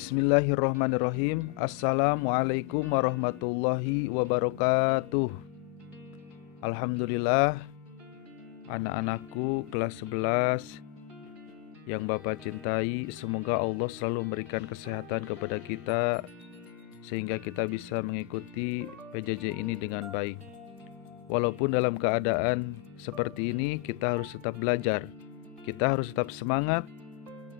Bismillahirrahmanirrahim. Assalamualaikum warahmatullahi wabarakatuh. Alhamdulillah, anak-anakku kelas 11 yang Bapak cintai, semoga Allah selalu memberikan kesehatan kepada kita sehingga kita bisa mengikuti PJJ ini dengan baik. Walaupun dalam keadaan seperti ini, kita harus tetap belajar. Kita harus tetap semangat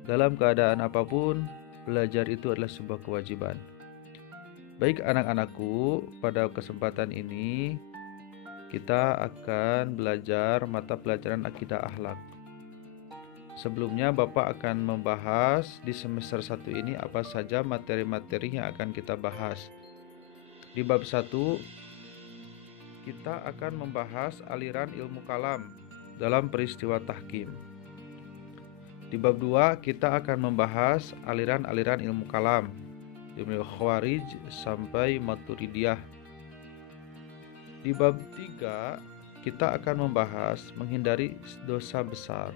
dalam keadaan apapun. Belajar itu adalah sebuah kewajiban. Baik anak-anakku, pada kesempatan ini kita akan belajar mata pelajaran akidah akhlak. Sebelumnya Bapak akan membahas di semester 1 ini apa saja materi-materi yang akan kita bahas. Di bab 1 kita akan membahas aliran ilmu kalam dalam peristiwa tahkim. Di bab 2 kita akan membahas aliran-aliran ilmu kalam dari Khawarij sampai Maturidiyah. Di bab 3 kita akan membahas menghindari dosa besar.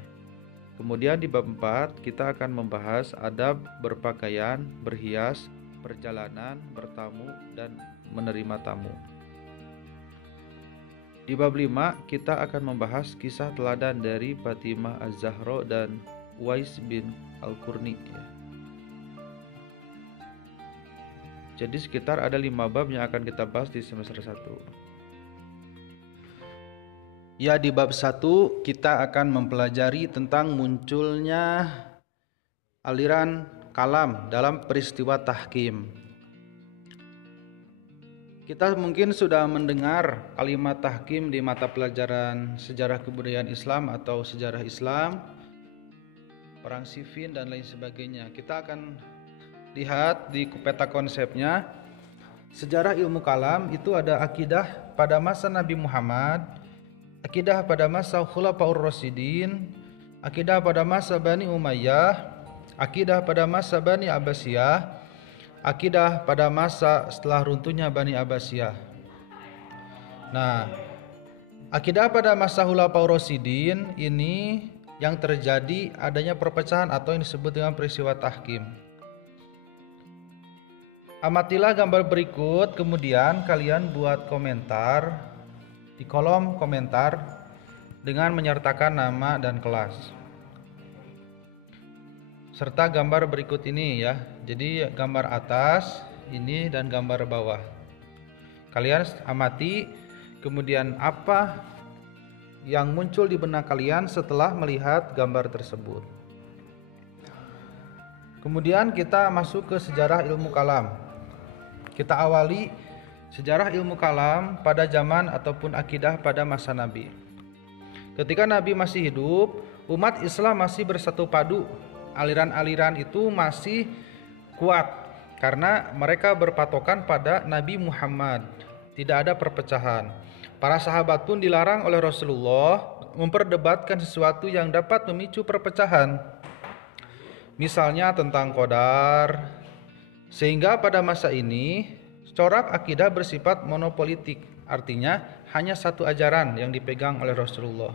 Kemudian di bab 4 kita akan membahas adab berpakaian, berhias, perjalanan, bertamu, dan menerima tamu. Di bab 5 kita akan membahas kisah teladan dari Fatimah Az-Zahra dan Uwais bin Al-Qurni. Jadi sekitar ada 5 bab yang akan kita bahas di semester 1. Ya, di bab 1 kita akan mempelajari tentang munculnya aliran kalam dalam peristiwa tahkim. Kita mungkin sudah mendengar kalimat tahkim di mata pelajaran sejarah kebudayaan Islam atau sejarah Islam, perang Siffin dan lain sebagainya. Kita akan lihat di peta konsepnya. Sejarah ilmu kalam itu ada akidah pada masa Nabi Muhammad, akidah pada masa Khulafaur Rasyidin, akidah pada masa Bani Umayyah, akidah pada masa Bani Abbasiyah, akidah pada masa setelah runtuhnya Bani Abbasiyah. Nah, akidah pada masa Khulafaur Rasyidin ini yang terjadi adanya perpecahan atau yang disebut dengan peristiwa tahkim. Amatilah gambar berikut, kemudian kalian buat komentar di kolom komentar dengan menyertakan nama dan kelas serta gambar berikut ini ya. Jadi gambar atas ini dan gambar bawah. Kalian amati, kemudian apa yang muncul di benak kalian setelah melihat gambar tersebut. Kemudian kita masuk ke sejarah ilmu kalam. Kita awali sejarah ilmu kalam pada zaman ataupun akidah pada masa Nabi. Ketika Nabi masih hidup, umat Islam masih bersatu padu. Aliran-aliran itu masih kuat karena mereka berpatokan pada Nabi Muhammad. Tidak ada perpecahan. Para sahabat pun dilarang oleh Rasulullah memperdebatkan sesuatu yang dapat memicu perpecahan. Misalnya tentang qadar. Sehingga pada masa ini corak akidah bersifat monopolitik. Artinya hanya satu ajaran yang dipegang oleh Rasulullah.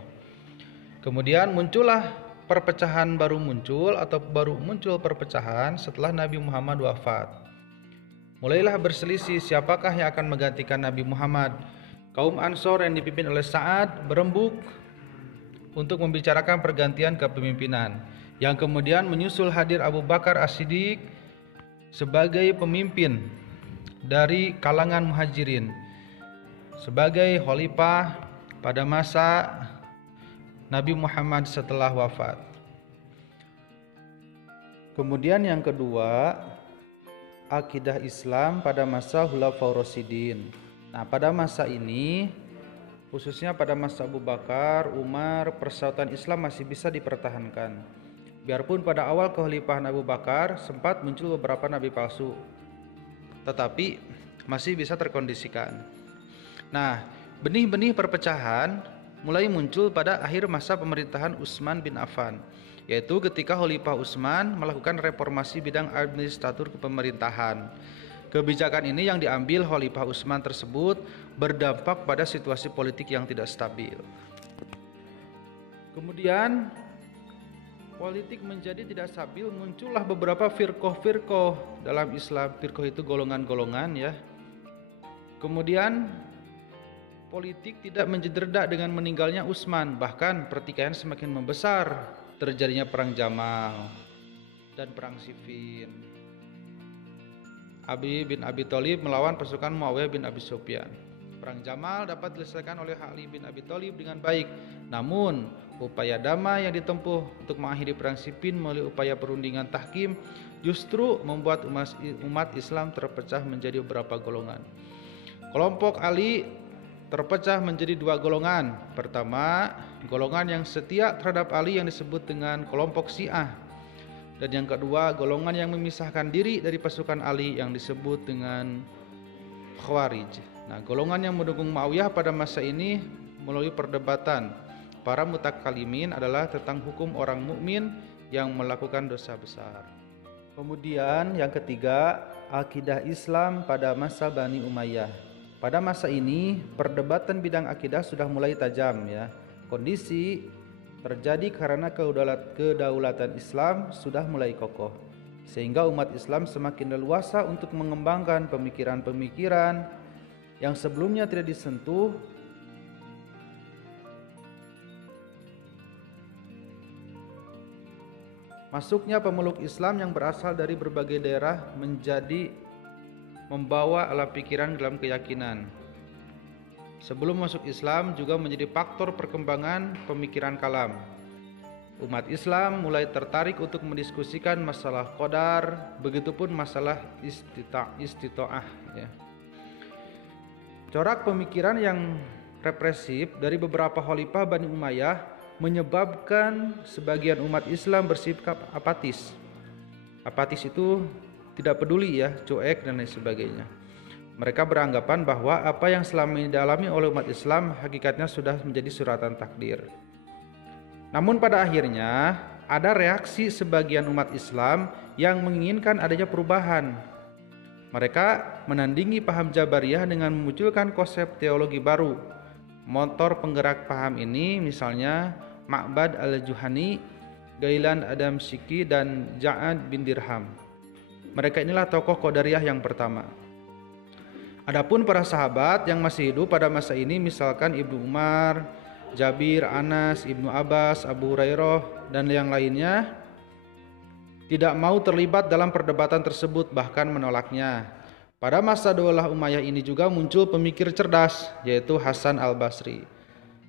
Kemudian muncullah perpecahan baru muncul perpecahan setelah Nabi Muhammad wafat. Mulailah berselisih siapakah yang akan menggantikan Nabi Muhammad. Kaum Ansor yang dipimpin oleh Sa'ad berembuk untuk membicarakan pergantian kepemimpinan, yang kemudian menyusul hadir Abu Bakar As-Siddiq sebagai pemimpin dari kalangan muhajirin, sebagai khalifah pada masa Nabi Muhammad setelah wafat. Kemudian yang kedua, akidah Islam pada masa Khulafaur Rasyidin. Nah, pada masa ini, khususnya pada masa Abu Bakar, Umar, persautan Islam masih bisa dipertahankan. Biarpun pada awal kekhalifahan Abu Bakar sempat muncul beberapa nabi palsu, tetapi masih bisa terkondisikan. Nah, benih-benih perpecahan mulai muncul pada akhir masa pemerintahan Utsman bin Affan, yaitu ketika Khalifah Utsman melakukan reformasi bidang administratur kepemerintahan. Kebijakan ini yang diambil Khalifah Utsman tersebut berdampak pada situasi politik yang tidak stabil. Kemudian politik menjadi tidak stabil, muncullah beberapa firqoh dalam Islam. Firqoh itu golongan-golongan ya. Kemudian politik tidak menjadi reda dengan meninggalnya Utsman, bahkan pertikaian semakin membesar, terjadinya perang Jamal dan perang Siffin. Ali bin Abi Thalib melawan pasukan Muawiyah bin Abi Sufyan. Perang Jamal dapat diselesaikan oleh Ali bin Abi Thalib dengan baik. Namun, upaya damai yang ditempuh untuk mengakhiri perang Siffin melalui upaya perundingan tahkim justru membuat umat Islam terpecah menjadi beberapa golongan. Kelompok Ali terpecah menjadi dua golongan. Pertama, golongan yang setia terhadap Ali yang disebut dengan kelompok Syiah. Dan yang kedua, golongan yang memisahkan diri dari pasukan Ali yang disebut dengan Khawarij. Nah, golongan yang mendukung Muawiyah pada masa ini melalui perdebatan para mutakalimin adalah tentang hukum orang mukmin yang melakukan dosa besar. Kemudian yang ketiga, akidah Islam pada masa Bani Umayyah. Pada masa ini perdebatan bidang akidah sudah mulai tajam ya. Kondisi terjadi karena kedaulatan Islam sudah mulai kokoh, sehingga umat Islam semakin leluasa untuk mengembangkan pemikiran-pemikiran yang sebelumnya tidak disentuh. Masuknya pemeluk Islam yang berasal dari berbagai daerah menjadi membawa alam pikiran dalam keyakinan. Sebelum masuk Islam juga menjadi faktor perkembangan pemikiran kalam. Umat Islam mulai tertarik untuk mendiskusikan masalah qadar, begitupun masalah istita'ah ya. Corak pemikiran yang represif dari beberapa khalifah Bani Umayyah menyebabkan sebagian umat Islam bersikap apatis. Apatis itu tidak peduli ya, cuek dan lain sebagainya. Mereka beranggapan bahwa apa yang selama ini dialami oleh umat Islam hakikatnya sudah menjadi suratan takdir. Namun pada akhirnya ada reaksi sebagian umat Islam yang menginginkan adanya perubahan. Mereka menandingi paham Jabariyah dengan memunculkan konsep teologi baru. Motor penggerak paham ini misalnya Ma'bad al-Juhani, Gailan Adam Syiki, dan Ja'ad bin Dirham. Mereka inilah tokoh Qadariyah yang pertama. Adapun para sahabat yang masih hidup pada masa ini misalkan Ibnu Umar, Jabir, Anas, Ibnu Abbas, Abu Hurairah, dan yang lainnya tidak mau terlibat dalam perdebatan tersebut, bahkan menolaknya. Pada masa Daulah Umayyah ini juga muncul pemikir cerdas, yaitu Hasan al-Basri,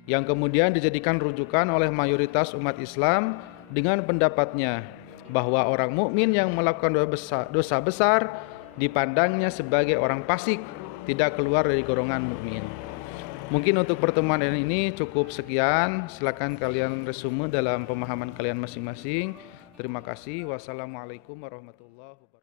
yang kemudian dijadikan rujukan oleh mayoritas umat Islam dengan pendapatnya bahwa orang mukmin yang melakukan dosa besar dipandangnya sebagai orang fasik, tidak keluar dari golongan mukmin. Mungkin untuk pertemuan ini cukup sekian. Silakan kalian resume dalam pemahaman kalian masing-masing. Terima kasih. Wassalamualaikum warahmatullahi wabarakatuh.